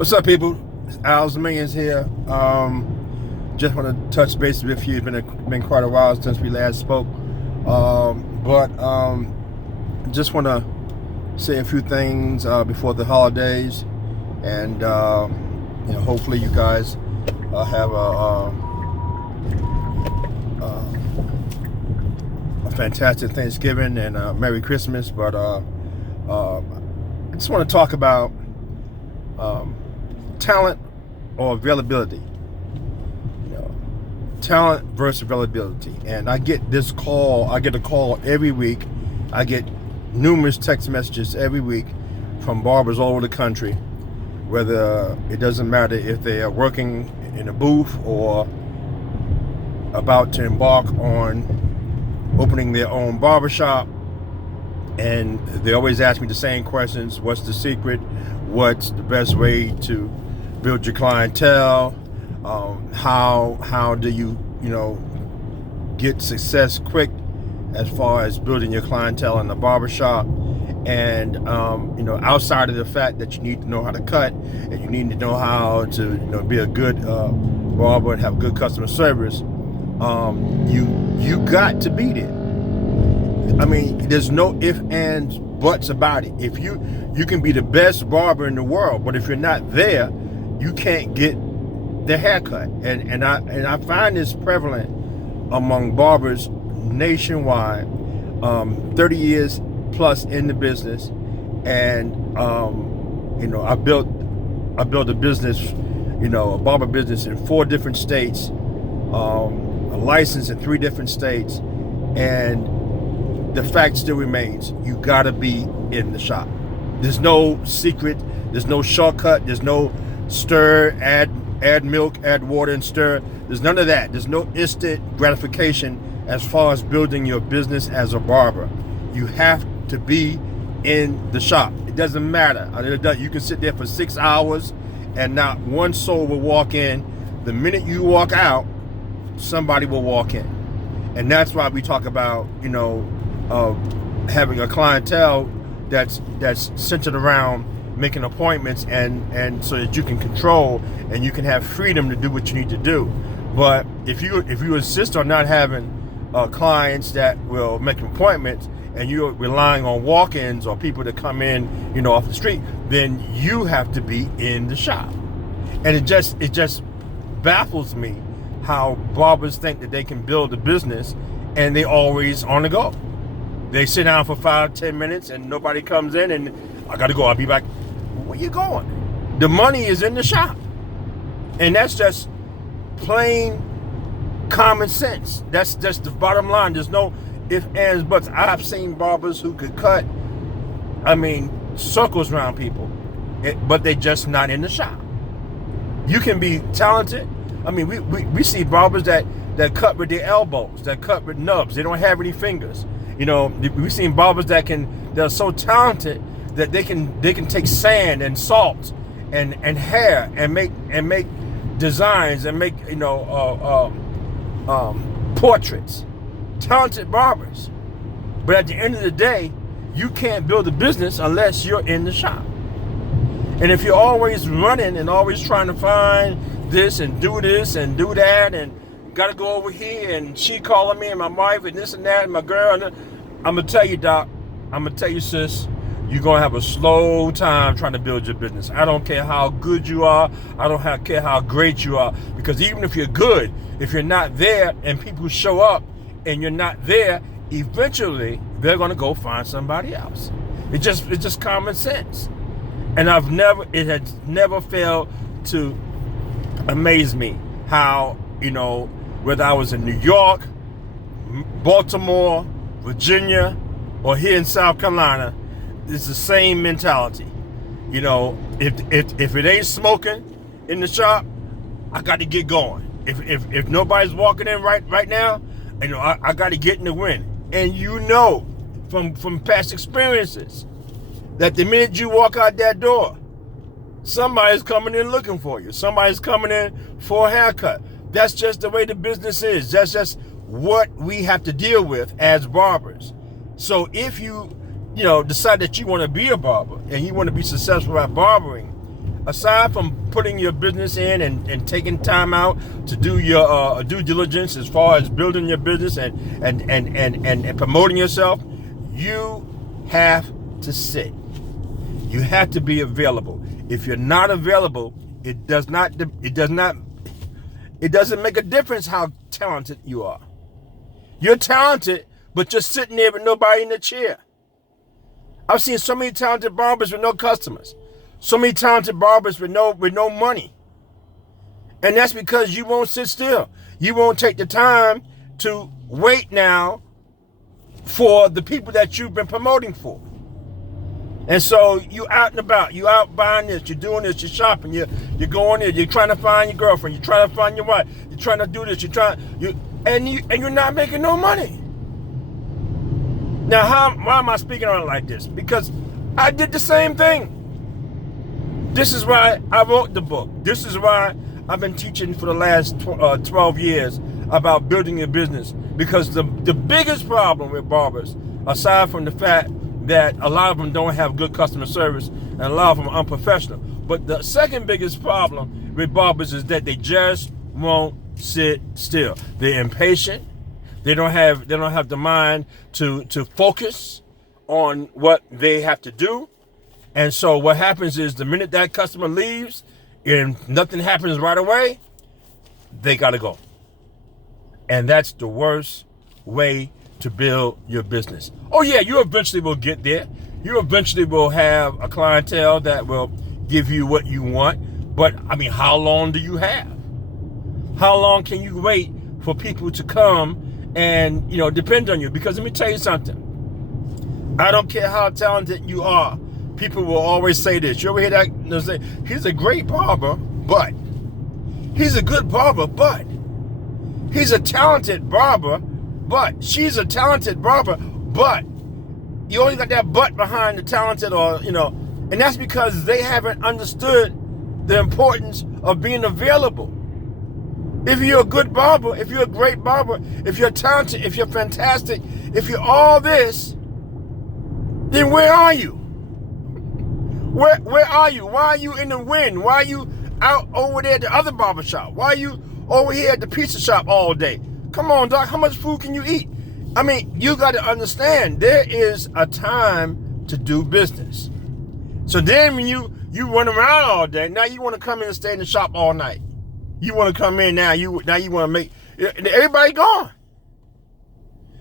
What's up, people? It's Alsmillions here. Just want to touch base with you. It's been quite a while since we last spoke, but just want to say a few things before the holidays, and hopefully you guys have a fantastic Thanksgiving and a Merry Christmas. But I just want to talk about talent or availability. Talent versus availability. And I get a call every week. I get numerous text messages every week from barbers all over the country, whether it doesn't matter if they are working in a booth or about to embark on opening their own barbershop. And they always ask me the same questions. What's the secret? What's the best way to build your clientele? How do you get success quick as far as building your clientele in the barbershop? And outside of the fact that you need to know how to cut and you need to know how to be a good barber and have good customer service, you got to be there. I mean, there's no ifs, ands, buts about it. If you can be the best barber in the world, but if you're not there, you can't get the haircut. And I find this prevalent among barbers nationwide. 30 years plus in the business, and I built a business, a barber business in 4 different states, a license in 3 different states, and the fact still remains: you gotta be in the shop. There's no secret. There's no shortcut. There's no stir, add milk, add water and stir. There's none of that. There's no instant gratification as far as building your business as a barber. You have to be in the shop. It doesn't matter. You can sit there for 6 hours and not one soul will walk in. The minute you walk out, somebody will walk in. And that's why we talk about, having a clientele that's centered around making appointments and so that you can control and you can have freedom to do what you need to do. But if you insist on not having clients that will make appointments and you're relying on walk-ins or people to come in off the street, then you have to be in the shop. And it just baffles me how barbers think that they can build a business and they always on the go. They sit down for 5-10 minutes and nobody comes in, and I gotta go, I'll be back. Where you going? The money is in the shop. And that's just plain common sense. That's just the bottom line. There's no ifs, ands, buts. I've seen barbers who could cut, circles around people, but they just not in the shop. You can be talented. We see barbers that cut with their elbows, that cut with nubs. They don't have any fingers. We've seen barbers that are so talented that they can take sand and salt and hair and make designs and make portraits. Talented barbers. But at the end of the day, you can't build a business unless you're in the shop. And if you're always running and always trying to find this and do that and gotta go over here and she calling me and my wife and this and that and my girl, and I'm gonna tell you, Doc, I'm gonna tell you, sis, you're gonna have a slow time trying to build your business. I don't care how good you are. I don't care how great you are, because even if you're good, if you're not there and people show up and you're not there, eventually they're gonna go find somebody else. It's just common sense. And it has never failed to amaze me how, whether I was in New York, Baltimore, Virginia, or here in South Carolina, it's the same mentality. If it ain't smoking in the shop, I got to get going. If nobody's walking in right now, I got to get in the win. And from past experiences that the minute you walk out that door, somebody's coming in looking for you. Somebody's coming in for a haircut. That's just the way the business is. That's just what we have to deal with as barbers. So if you decide that you want to be a barber and you want to be successful at barbering, aside from putting your business in and taking time out to do your due diligence as far as building your business and promoting yourself, you have to sit. You have to be available. If you're not available, it doesn't make a difference how talented you are. You're talented, but you're sitting there with nobody in the chair. I've seen so many talented barbers with no customers. So many talented barbers with no money. And that's because you won't sit still. You won't take the time to wait now for the people that you've been promoting for. And so you out and about, you out buying this, you're doing this, you're shopping, you're going in, you're trying to find your girlfriend, you're trying to find your wife, you're trying to do this, and you're not making no money. Now, why am I speaking on it like this? Because I did the same thing. This is why I wrote the book. This is why I've been teaching for the last 12 years about building your business. Because the biggest problem with barbers, aside from the fact that a lot of them don't have good customer service and a lot of them are unprofessional, but the second biggest problem with barbers is that they just won't sit still. They're impatient. They don't have the mind to focus on what they have to do. And so what happens is the minute that customer leaves and nothing happens right away, they got to go. And that's the worst way to build your business. Oh yeah, you eventually will get there. You eventually will have a clientele that will give you what you want. But I mean, how long do you have? How long can you wait for people to come and, depend on you? Because let me tell you something. I don't care how talented you are. People will always say this. You ever hear that? They'll say, he's a great barber, but. He's a good barber, but. He's a talented barber, but. She's a talented barber, but. You only got that but behind the talented and that's because they haven't understood the importance of being available. If you're a good barber, if you're a great barber, if you're talented, if you're fantastic, if you're all this, then where are you? Where are you? Why are you in the wind? Why are you out over there at the other barber shop? Why are you over here at the pizza shop all day? Come on, Doc, how much food can you eat? I mean, you got to understand, there is a time to do business. So then when you run around all day, now you want to come in and stay in the shop all night. You want to come in now, you want to make, everybody gone.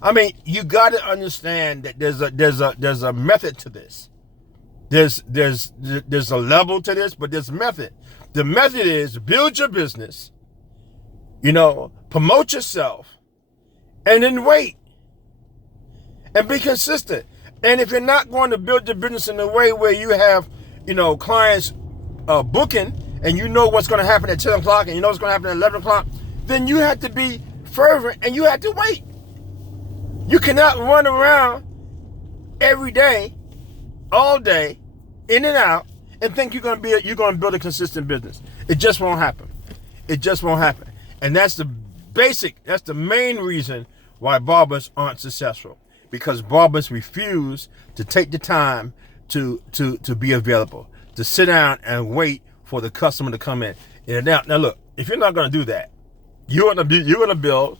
I mean, you got to understand that there's a method to this. There's a level to this, but there's a method. The method is build your business, promote yourself, and then wait. And be consistent. And if you're not going to build your business in a way where you have, clients booking, and you know what's going to happen at 10 o'clock, and you know what's going to happen at 11 o'clock, then you have to be fervent, and you have to wait. You cannot run around every day, all day, in and out, and think you're going to build a consistent business. It just won't happen. It just won't happen. And that's the main reason why barbers aren't successful. Because barbers refuse to take the time to be available, to sit down and wait for the customer to come in. And now look, if you're not going to do that, you're going to build,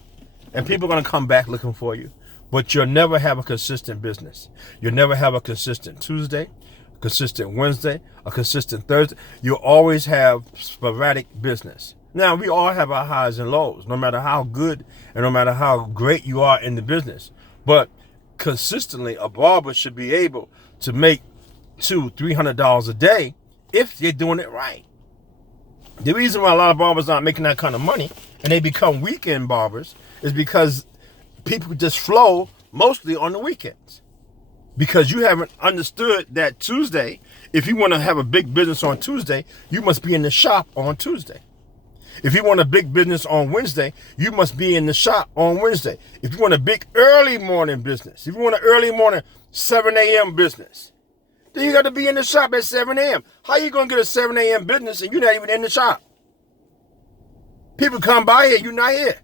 and people are going to come back looking for you. But you'll never have a consistent business. You'll never have a consistent Tuesday, a consistent Wednesday, a consistent Thursday. You'll always have sporadic business. Now, we all have our highs and lows, no matter how good and no matter how great you are in the business. But consistently, a barber should be able to make $200-$300 a day if they're doing it right. The reason why a lot of barbers aren't making that kind of money and they become weekend barbers is because people just flow mostly on the weekends. Because you haven't understood that Tuesday, if you want to have a big business on Tuesday, you must be in the shop on Tuesday. If you want a big business on Wednesday, you must be in the shop on Wednesday. If you want a big early morning business, if you want an early morning 7 a.m. business, then you got to be in the shop at 7 a.m. How you going to get a 7 a.m. business and you're not even in the shop? People come by here, you're not here.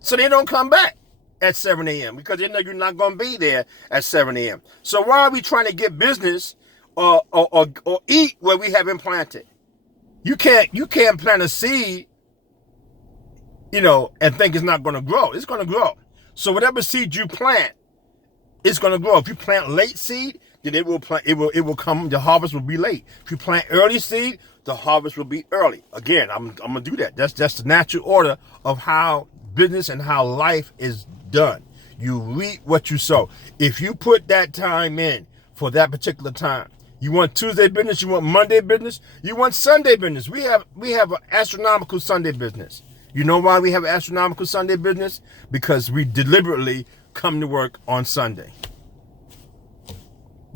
So they don't come back at 7 a.m. because they know you're not going to be there at 7 a.m. So why are we trying to get business or eat where we haven't planted? You can't plant a seed, and think it's not going to grow. It's going to grow. So whatever seed you plant, it's going to grow. If you plant late seed, then it will come. The harvest will be late. If you plant early seed, the harvest will be early. Again, I'm gonna do that. That's the natural order of how business and how life is done. You reap what you sow. If you put that time in for that particular time, you want Tuesday business, you want Monday business, you want Sunday business. We have an astronomical Sunday business. You know why we have astronomical Sunday business? Because we deliberately come to work on Sunday.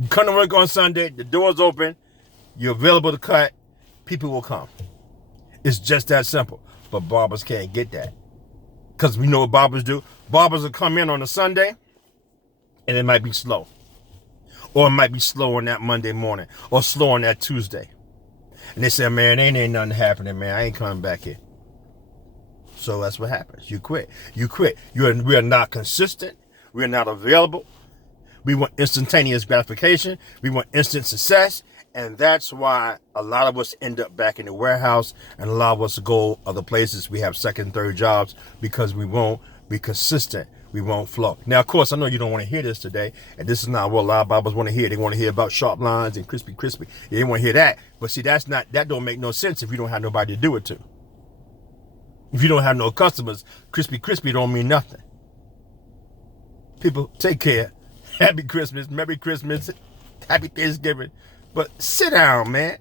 You come to work on Sunday, the door's open, you're available to cut, people will come. It's just that simple. But barbers can't get that. Because we know what barbers do. Barbers will come in on a Sunday, and it might be slow. Or it might be slow on that Monday morning, or slow on that Tuesday. And they say, man, ain't nothing happening, man. I ain't coming back here. So that's what happens. You quit. We are not consistent. We are not available. We want instantaneous gratification. We want instant success. And that's why a lot of us end up back in the warehouse, and a lot of us go other places. We have second, third jobs because we won't be consistent. We won't flow. Now, of course, I know you don't want to hear this today, and this is not what a lot of barbers want to hear. They want to hear about sharp lines and crispy. They want to hear that. But see, that don't make no sense if you don't have nobody to do it to. If you don't have no customers, crispy don't mean nothing. People, take care. Happy Christmas, Merry Christmas, Happy Thanksgiving. But sit down, man.